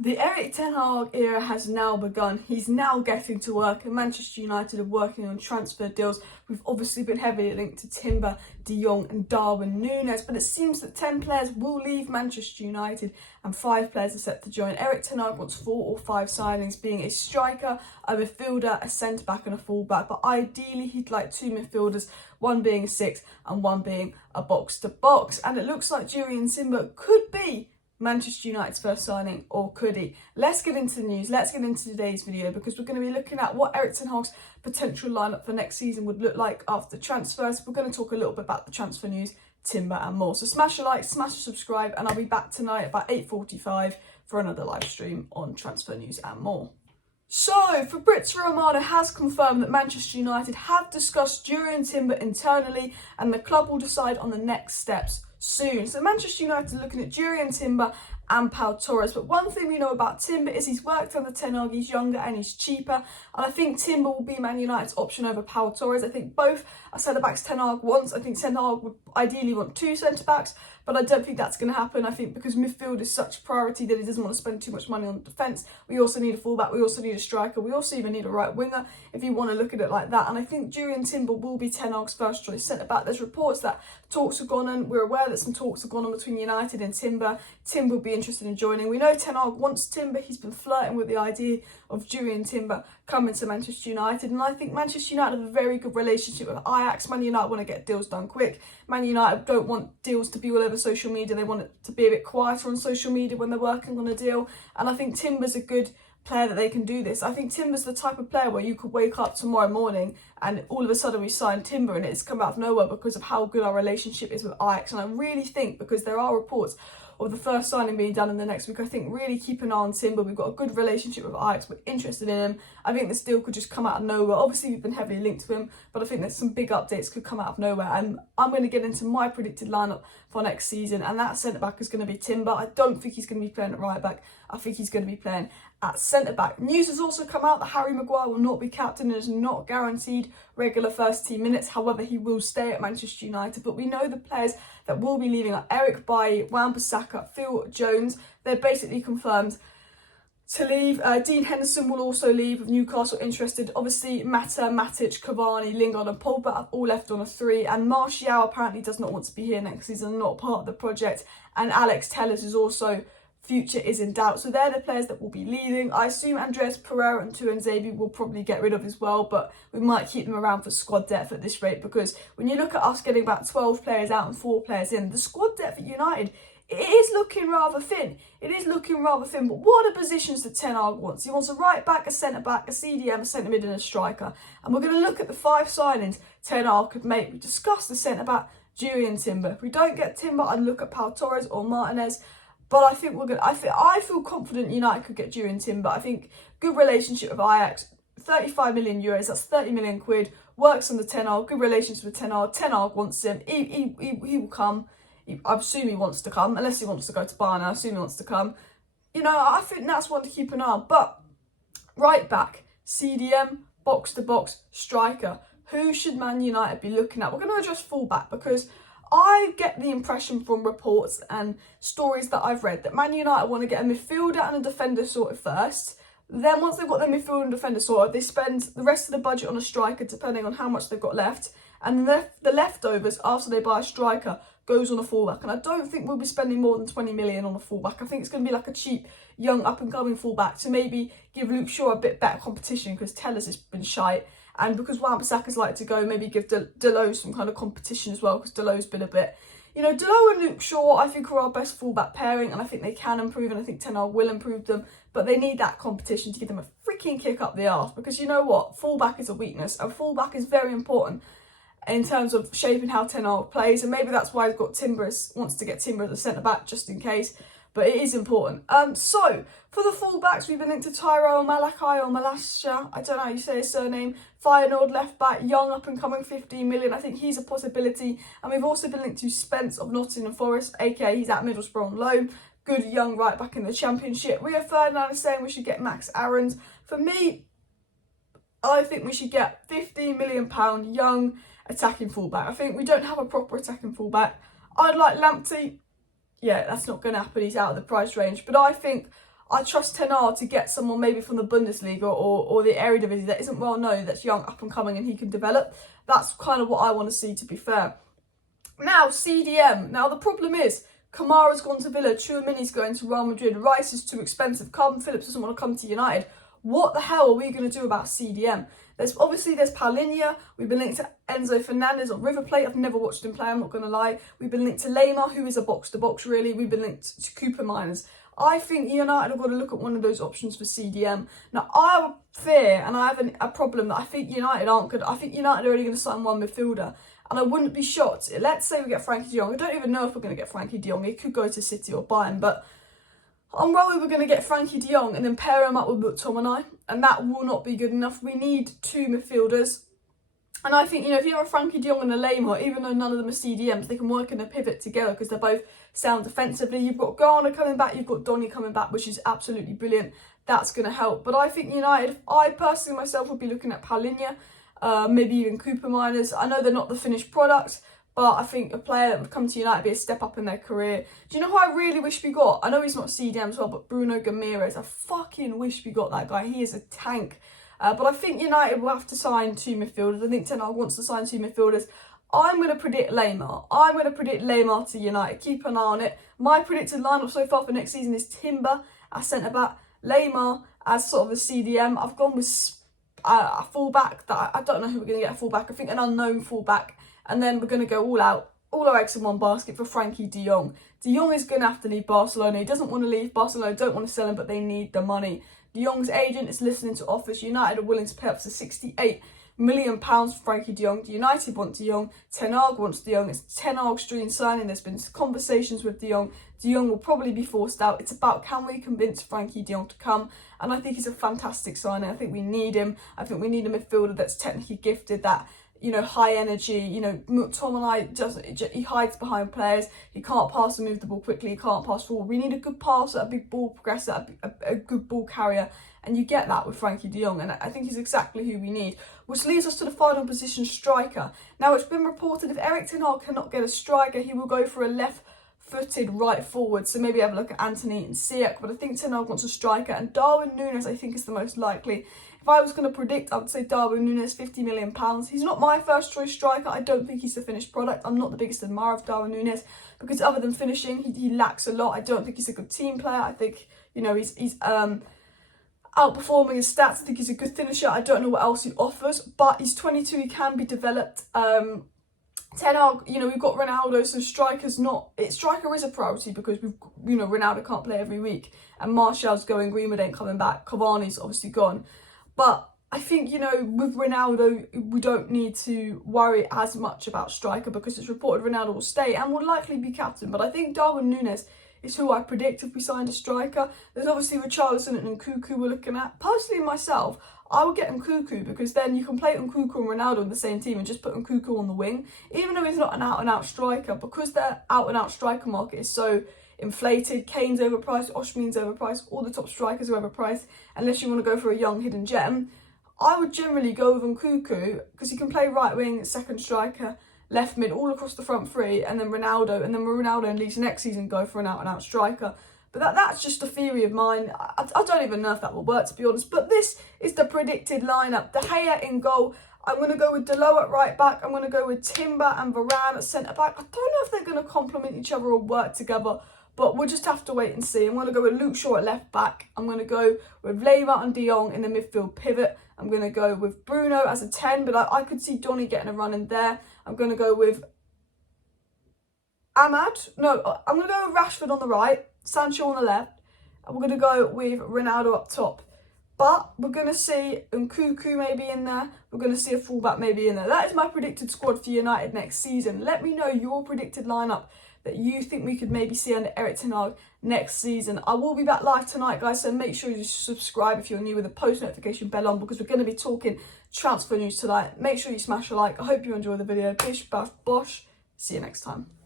The Erik Ten Hag era has now begun. He's now getting to work, and Manchester United are working on transfer deals. We've obviously been heavily linked to Timber, De Jong and Darwin Núñez, but it seems that 10 players will leave Manchester United and 5 players are set to join. Erik Ten Hag wants 4 or 5 signings, being a striker, a midfielder, a centre-back and a full-back, but ideally he'd like 2 midfielders, one being a 6 and one being a box-to-box, and it looks like Jurrien could be Manchester United's first signing, or could he? Let's get into the news. Let's get into today's video because we're going to be looking at what Erik Ten Hag's potential lineup for next season would look like after transfers. We're going to talk a little bit about the transfer news, Timber and more. So smash a like, smash a subscribe, and I'll be back tonight about 8:45 for another live stream on transfer news and more. So, Fabrizio Romano has confirmed that Manchester United have discussed Jurrien Timber internally and the club will decide on the next steps soon. So Manchester United are looking at Jurrien Timber and Pau Torres, but one thing we know about Timber is he's worked under Ten Hag, he's younger and he's cheaper, and I think Timber will be Man United's option over Pau Torres. I think both are centre-backs Ten Hag wants. I think Ten Hag would ideally want 2 centre-backs, but I don't think that's going to happen. I think because midfield is such a priority that he doesn't want to spend too much money on defence. We also need a fullback, we also need a striker, we also even need a right winger if you want to look at it like that. And I think Jurrien Timber will be Ten Hag's first choice centre-back. There's reports that talks have gone on. We're aware that some talks have gone on between United and Timber. Timber will be interested in joining. We know Ten Hag wants Timber. He's been flirting with the idea of Jurrien Timber coming to Manchester United, and I think Manchester United have a very good relationship with Ajax. Man United want to get deals done quick. Man United don't want deals to be all over social media. They want it to be a bit quieter on social media when they're working on a deal, and I think Timber's a good player that they can do this. I think Timber's the type of player where you could wake up tomorrow morning and all of a sudden we sign Timber and it's come out of nowhere because of how good our relationship is with Ajax. And I really think, because there are reports of the first signing being done in the next week, I think really keep an eye on Timber. We've got a good relationship with Ajax, we're interested in him. I think this deal could just come out of nowhere. Obviously we've been heavily linked to him, but I think that some big updates could come out of nowhere, and I'm going to get into my predicted lineup for next season, and that centre-back is going to be Timber. I don't think he's going to be playing at right-back. I think he's going to be playing at centre-back. News has also come out that Harry Maguire will not be captain and is not guaranteed regular first-team minutes. However, he will stay at Manchester United. But we know the players that will be leaving are Eric Bailly, Wan-Bissaka, Phil Jones. They're basically confirmed to leave. Dean Henderson will also leave, with Newcastle interested. Obviously, Mata, Matic, Cavani, Lingard and Pogba have all left on a 3. And Martial apparently does not want to be here next season, not part of the project. And Alex Telles is also future is in doubt. So they're the players that will be leaving. I assume Andreas Pereira and Tuanzebe will probably get rid of as well, but we might keep them around for squad depth at this rate, because when you look at us getting about 12 players out and 4 players in, the squad depth at United, it is looking rather thin. It is looking rather thin, but what are the positions that Ten Hag wants? He wants a right back, a centre back, a CDM, a centre mid and a striker. And we're going to look at the 5 signings Ten Hag could make. We discussed the centre back, Jurrien Timber. If we don't get Timber, I'd look at Pau Torres or Martinez. But I think we're going. I feel confident United could get Jurrien Timber. I think good relationship with Ajax, 35 million euros. That's 30 million quid. Works under Ten Hag. Good relationship with Ten Hag. Ten Hag wants him. He will come. I assume he wants to come, unless he wants to go to Bayern. I assume he wants to come. You know, I think that's one to keep an eye on. But right back, CDM, box to box, striker. Who should Man United be looking at? We're going to address fullback, because I get the impression from reports and stories that I've read that Man United want to get a midfielder and a defender sorted first. Then once they've got their midfielder and defender sorted, they spend the rest of the budget on a striker depending on how much they've got left. And the leftovers after they buy a striker goes on a fullback. And I don't think we'll be spending more than 20 million on a fullback. I think it's going to be like a cheap, young, up-and-coming fullback to maybe give Luke Shaw a bit better competition, because Tellers has been shite. And because Wan-Bissaka's like to go, maybe give Delot some kind of competition as well, because Delot's been a bit, you know, Delot and Luke Shaw, I think, are our best fullback pairing, and I think they can improve, and I think Ten Hag will improve them, but they need that competition to give them a freaking kick up the arse, because you know what, fullback is a weakness, and fullback is very important in terms of shaping how Ten Hag plays, and maybe that's why he's got wants to get Timber as a centre-back, just in case. But it is important. So, for the full-backs, we've been into Tyrell Malachi or Malasha, I don't know how you say his surname, Feyenoord left-back, young, up-and-coming, 15 million. I think he's a possibility. And we've also been linked to Spence of Nottingham Forest, aka he's at Middlesbrough on loan. Good young right-back in the Championship. Rio Ferdinand is saying we should get Max Aarons. For me, I think we should get £15 million young attacking full-back. I think we don't have a proper attacking full-back. I'd like Lamptey. Yeah, that's not going to happen. He's out of the price range. But I think I trust Ten Hag to get someone maybe from the Bundesliga or the Eredivisie that isn't well known, that's young, up and coming, and he can develop. That's kind of what I want to see, to be fair. Now, CDM. Now, the problem is, Kamara's gone to Villa, Tchouameni's going to Real Madrid, Rice is too expensive, Calvin Phillips doesn't want to come to United. What the hell are we going to do about CDM? There's Paulinho, we've been linked to Enzo Fernandez on River Plate. I've never watched him play, I'm not going to lie. We've been linked to Lemar, who is a box-to-box really. We've been linked to Cooper Miners. I think United have got to look at one of those options for CDM. Now, I have a fear, and I have a problem, that I think United aren't good. I think United are only going to sign one midfielder. And I wouldn't be shocked. Let's say we get Frankie de Jong. I don't even know if we're going to get Frankie de Jong. He could go to City or Bayern. But I'm worried we're going to get Frankie de Jong and then pair him up with McTominay. And that will not be good enough. We need two midfielders. And I think, if you have a Frankie de Jong and a Lemar, even though none of them are CDMs, they can work in a pivot together because they're both sound defensively. You've got Garner coming back. You've got Donny coming back, which is absolutely brilliant. That's going to help. But I think United, I personally myself would be looking at Paulinho. Maybe even Cooper Miners. I know they're not the finished product, but I think a player that would come to United would be a step up in their career. Do you know who I really wish we got? I know he's not CDM as well, but Bruno Guimaraes. I fucking wish we got that guy. He is a tank. But I think United will have to sign two midfielders. I think Ten Hag wants to sign two midfielders. I'm going to predict Lemar. I'm going to predict Lemar to United. Keep an eye on it. My predicted lineup so far for next season is Timber as centre-back, Lemar as sort of a CDM. I've gone with a fullback that I don't know who we're going to get a fullback. I think an unknown fullback. And then we're going to go all out, all our eggs in one basket for Frankie de Jong. De Jong is going to have to leave Barcelona. He doesn't want to leave. Barcelona don't want to sell him, but they need the money. De Jong's agent is listening to offers. United are willing to pay up to £68 million for Frankie de Jong. United want de Jong. Ten Hag wants de Jong. It's Ten Hag's dream signing. There's been conversations with de Jong. De Jong will probably be forced out. It's about, can we convince Frankie de Jong to come? And I think he's a fantastic signing. I think we need him. I think we need a midfielder that's technically gifted, that, high energy. McTominay he hides behind players. He can't pass and move the ball quickly. He can't pass forward. We need a good passer, a big ball progressor, a good ball carrier. And you get that with Frankie de Jong. And I think he's exactly who we need. Which leads us to the final position, striker. Now, it's been reported if Erik Ten Hag cannot get a striker, he will go for a left-footed right forward. So maybe have a look at Anthony and Siak. But I think Ten Hag wants a striker. And Darwin Núñez, I think, is the most likely. If I was going to predict, I would say Darwin Núñez, £50 million. He's not my first choice striker. I don't think he's the finished product. I'm not the biggest admirer of Darwin Núñez because other than finishing, he lacks a lot. I don't think he's a good team player. I think, he's outperforming his stats. I think he's a good finisher. I don't know what else he offers, but he's 22. He can be developed. Ten Hag, we've got Ronaldo, so striker is a priority because Ronaldo can't play every week, and Martial's going, Greenwood ain't coming back, Cavani's obviously gone. But I think, with Ronaldo, we don't need to worry as much about striker because it's reported Ronaldo will stay and will likely be captain. But I think Darwin Núñez is who I predict if we signed a striker. There's obviously Richarlison and Nkunku we're looking at. Personally, myself, I would get Nkunku because then you can play Nkunku and Ronaldo in the same team and just put Nkunku on the wing. Even though he's not an out-and-out striker, because their out-and-out striker market is so inflated. Kane's overpriced, Osimhen's overpriced, all the top strikers are overpriced, unless you want to go for a young hidden gem. I would generally go with Nkunku because he can play right wing, second striker, left mid, all across the front three, and then Ronaldo and Leeds next season go for an out-and-out striker. But that's just a theory of mine. I don't even know if that will work, to be honest. But this is the predicted lineup. De Gea in goal. I'm going to go with Delo at right back. I'm going to go with Timber and Varane at centre back. I don't know if they're going to complement each other or work together, but we'll just have to wait and see. I'm going to go with Luke Shaw at left back. I'm going to go with Lemar and de Jong in the midfield pivot. I'm going to go with Bruno as a 10, but I could see Donny getting a run in there. I'm going to go with I'm going to go with Rashford on the right, Sancho on the left, and we're going to go with Ronaldo up top. But we're going to see Nkunku maybe in there. We're going to see a fullback maybe in there. That is my predicted squad for United next season. Let me know your predicted lineup that you think we could maybe see under Erik Ten Hag next season. I will be back live tonight, guys, so make sure you subscribe if you're new with the post notification bell on because we're going to be talking transfer news tonight. Make sure you smash a like. I hope you enjoy the video. Bish, bash, bosh. See you next time.